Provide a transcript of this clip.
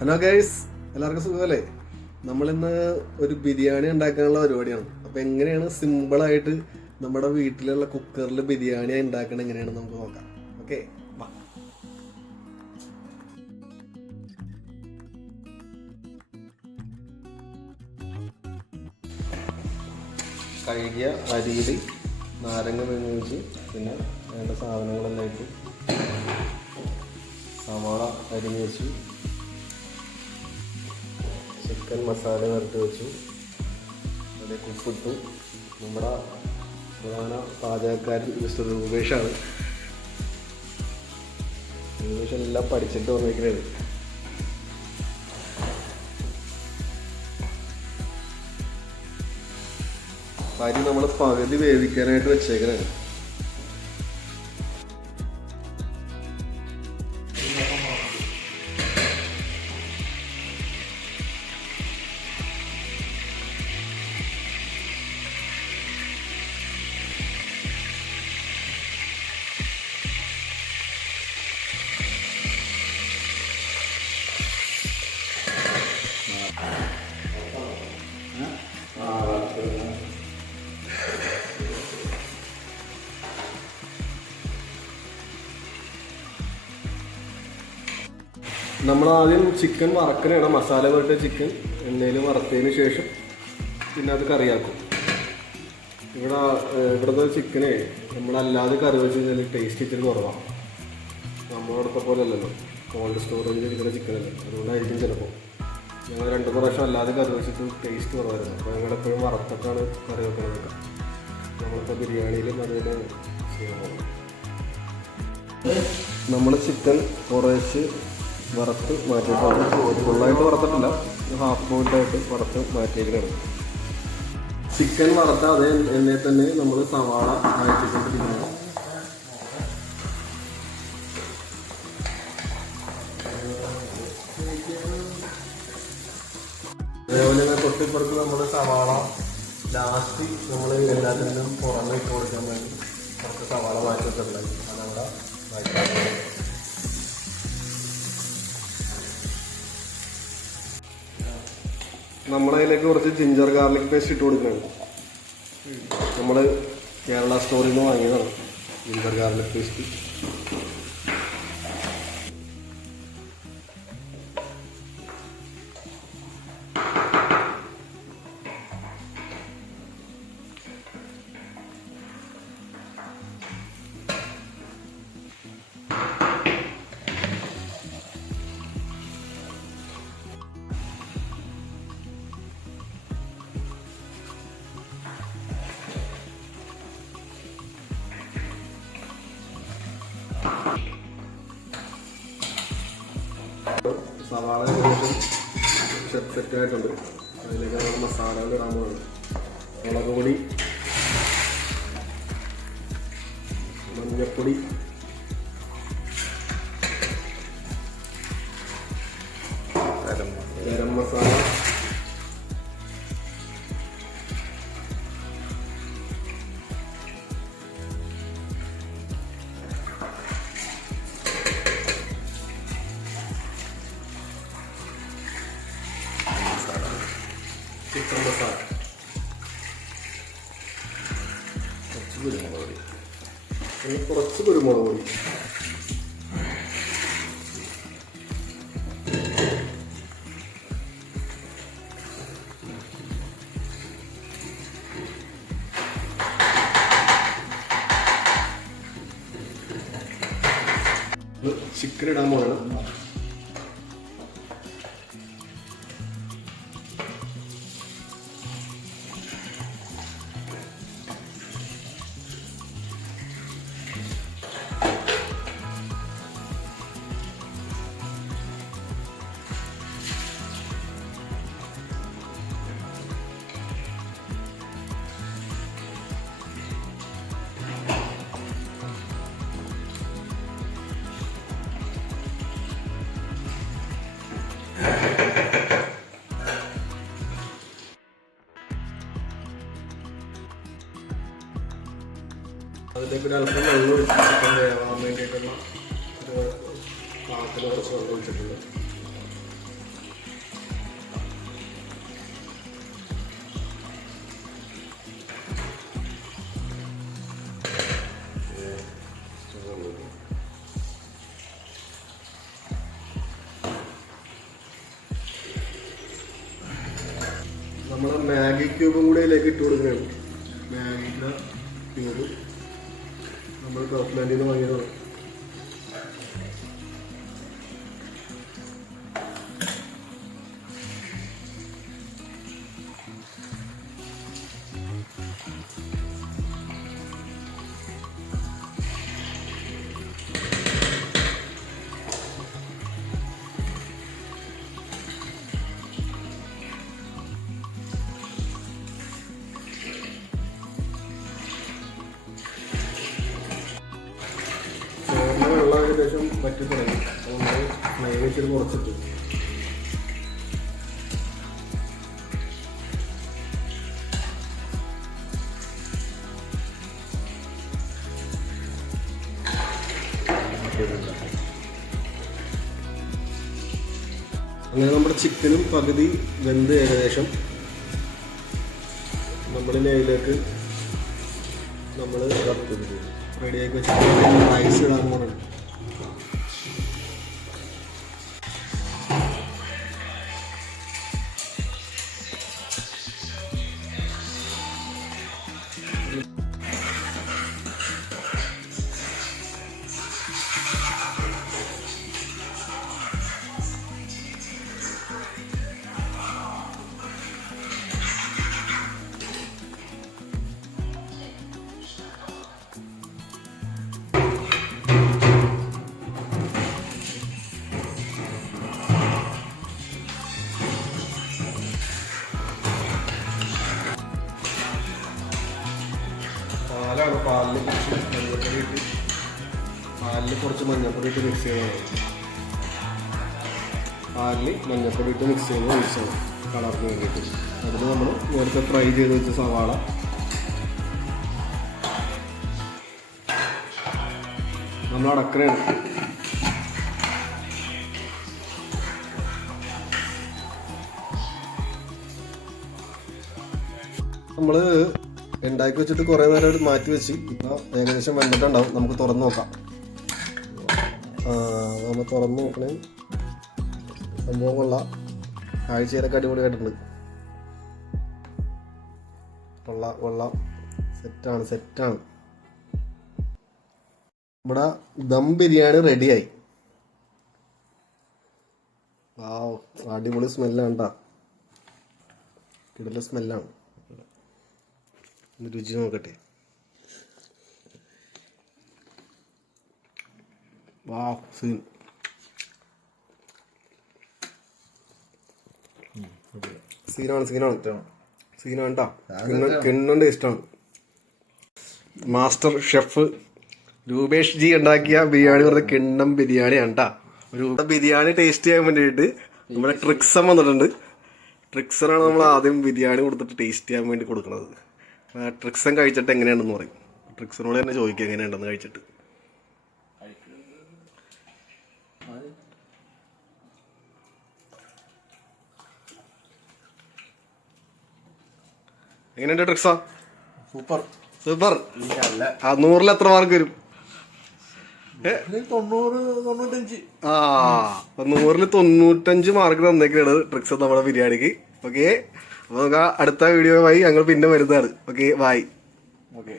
Hello guys, എല്ലാവർക്കും സുഖമല്ലേ? നമ്മളിന്ന് ഒരു ബിരിയാണി ഉണ്ടാക്കാനുള്ള പരിപാടിയാണ്. അപ്പോൾ എങ്ങനെയാണ് സിമ്പിളായിട്ട് നമ്മുടെ വീട്ടിലുള്ള കുക്കറിൽ ബിരിയാണി ഉണ്ടാക്കണം എങ്ങനെയാണെന്ന് നമുക്ക് നോക്കാം. ഓക്കെ, കഴുകിയ അരിയിൽ നാരങ്ങ പിഴിഞ്ഞ് പിന്നെ വേണ്ട സാധനങ്ങളെല്ലാം ഇട്ട് സവാള അരിഞ്ഞ് വെച്ചു, ചിക്കൻ മസാല വറുത്ത് വെച്ചു, അതിലേക്ക് ഉപ്പിട്ടു. നമ്മുടെ പ്രധാന പാചകക്കാരൻ മിസ്റ്റർ രൂപേഷാണ്. രൂപേഷ് എല്ലാം പഠിച്ചിട്ട് വന്നിരിക്കുന്നത്. അരി നമ്മൾ പകുതി വേവിക്കാനായിട്ട് വെച്ചേക്കണേ. നമ്മൾ ആദ്യം ചിക്കൻ വറക്കണതാണ്. മസാല പുരട്ടിയ ചിക്കൻ എണ്ണയിൽ വറുത്തതിന് ശേഷം പിന്നെ അത് കറിയാക്കും. ഇവിടുത്തെ ചിക്കനെ നമ്മളല്ലാതെ കറി വെച്ച് കഴിഞ്ഞാൽ ടേസ്റ്റ് ഇച്ചിരി കുറവാണ്. നമ്മളവിടുത്തെ പോലെ അല്ലല്ലോ, കോൾഡ് സ്റ്റോറേജിൽ ഇരിക്കുന്ന ചിക്കനല്ലേ, അതുകൊണ്ടായിരിക്കും ചിലപ്പോൾ. ഞങ്ങൾ 2 പ്രാവശ്യം അല്ലാതെ കറി വെച്ചിട്ട് ടേസ്റ്റ് കുറവായിരുന്നു. അപ്പോൾ ഞങ്ങളെപ്പോഴും വറുത്തിട്ടാണ് കറി വെക്കുന്നത്. നമ്മളിപ്പോൾ ബിരിയാണിയിലും അതുപോലെ ചെയ്യാൻ പോകും. നമ്മൾ ചിക്കൻ കുറച്ച് വറുത്ത് മാറ്റിയിട്ടാണ്, ഫുള്ളായിട്ട് വറുത്തിട്ടില്ല, ഹാഫ് ബോയിൽഡായിട്ട് വറുത്ത് മാറ്റിയിരിക്കണം. ചിക്കൻ വറുത്ത അതേ എണ്ണയിൽ തന്നെ നമ്മൾ സവാള വഴറ്റിക്കൊണ്ടിരിക്കണം. അതേപോലെ തന്നെ തൊട്ടിപ്പുറത്ത് നമ്മൾ സവാള ലാസ്റ്റ് നമ്മൾ എല്ലാത്തിനും പുറമെ ഇട്ട് കൊടുക്കാൻ വേണ്ടി കുറച്ച് സവാള മാറ്റിയിട്ടുണ്ടായി. അതവിടെ മാറ്റി നമ്മളതിലേക്ക് കുറച്ച് ജിഞ്ചർ ഗാർലിക് പേസ്റ്റ് ഇട്ട് കൊടുക്കുകയാണ്. നമ്മൾ കേരള സ്റ്റോറിൽ നിന്ന് വാങ്ങിയതാണ് ജിഞ്ചർ ഗാർലിക് പേസ്റ്റ്. സവാള ഏകദേശം സെറ്റായിട്ടുണ്ട്. അതിലേക്ക് നമ്മൾ മസാലകൾ ഇടാൻ പോകുന്നത് മുളക് പൊടി, മഞ്ഞൾപ്പൊടി, ഗരം മസാല, ചിക്കൻ മസാല, കുറച്ച് കുരുമുളക് പൊടി, പിന്നെ കുറച്ച് കുരുമുളക് പൊടി, ചിക്കൻ ഇടാൻ പോകണം. അതിലേക്ക് ഒരു അല്പം വെള്ളം ഒഴിച്ച് ചിക്കൻ വേവാൻ വേണ്ടിയിട്ടുള്ള ഒരു പാകത്തിന് കുറച്ച് വെള്ളം ഒഴിച്ചിട്ടുണ്ട്. നമ്മൾ മാഗി ക്യൂബും കൂടി അതിലേക്ക് ഇട്ട് കൊടുക്കുകയാണ്. മാഗിയുടെ ക്യൂബ് നമ്മൾ ഗവൺമെൻറ്റിൽ നിന്ന് വാങ്ങിയതാണ്. വെള്ളം ഏകദേശം പറ്റി തുടങ്ങി. അപ്പോൾ നമ്മൾ ഫ്ലെയിം വെച്ചിട്ട് കുറച്ചിട്ട് അങ്ങനെ നമ്മുടെ ചിക്കനും പകുതി വെന്ത് ഏകദേശം നമ്മളിനി അതിലേക്ക് നമ്മൾ റെഡിയാക്കി വെച്ചിട്ട് റൈസ് ഇടാൻ പോകുന്നത്. പാലിൽ കുറച്ച് മഞ്ഞപ്പൊടി ഇട്ട് മിക്സ് ചെയ്യണം. പാലിൽ മഞ്ഞപ്പൊടി ഇട്ട് മിക്സ് ചെയ്യുന്നത് ഒഴിച്ചാണ് കളറിന് വേണ്ടിയിട്ട്. അതിന് നമ്മൾ നേരത്തെ ഫ്രൈ ചെയ്ത് വെച്ച സവാള നമ്മൾ അടക്കണയാണ്. നമ്മൾ ഉണ്ടാക്കി വെച്ചിട്ട് കുറേ നേരം മാറ്റി വെച്ച് ഇപ്പോൾ ഏകദേശം വെന്തിട്ടുണ്ടാവും. നമുക്ക് തുറന്ന് നോക്കാം. നമ്മൾ തുറന്ന് നോക്കണേ. സംഭവം കൊള്ളാം. കാഴ്ചയിലൊക്കെ അടിപൊളിയായിട്ടുണ്ട്. കൊള്ളാം. സെറ്റാണ്. ഇവിടെ ദം ബിരിയാണി റെഡിയായി. അടിപൊളി സ്മെല്ലാണ് കേട്ടോ. കിടിലൻ സ്മെല്ലാണ്. രുചി നോക്കട്ടെ. സീനാണ് കേട്ടോ. കിണ്ണൻ്റെ ഇഷ്ടമാണ്. മാസ്റ്റർ ഷെഫ് രൂപേഷ് ജി ഉണ്ടാക്കിയ ബിരിയാണി പറഞ്ഞ കിണ്ണം ബിരിയാണിയാണ് കേട്ടോ. ഒരു ബിരിയാണി ടേസ്റ്റ് ചെയ്യാൻ വേണ്ടിയിട്ട് നമ്മുടെ ട്രിക്സൺ വന്നിട്ടുണ്ട്. ട്രിക്സനാണ് നമ്മൾ ആദ്യം ബിരിയാണി കൊടുത്തിട്ട് ടേസ്റ്റ് ചെയ്യാൻ വേണ്ടി കൊടുക്കുന്നത്. ട്രിക്സൺ കഴിച്ചിട്ട് എങ്ങനെയുണ്ടെന്ന് പറയും. ട്രിക്സനോട് തന്നെ ചോദിക്കുക എങ്ങനെയുണ്ടെന്ന് കഴിച്ചിട്ട്. എങ്ങനെയുണ്ട് ട്രിക്സ? സൂപ്പർ. 100ൽ എത്ര മാർക്ക് വരും? 100ൽ 95 മാർക്ക് തന്നേക്കാണ് ട്രിക്സ് നമ്മുടെ ബിരിയാണിക്ക്. ഓക്കെ, അപ്പോൾ നമുക്ക് അടുത്ത വീഡിയോയുമായി ഞങ്ങൾ പിന്നെ വരുന്നതാണ്. Okay, bye. ഓക്കെ.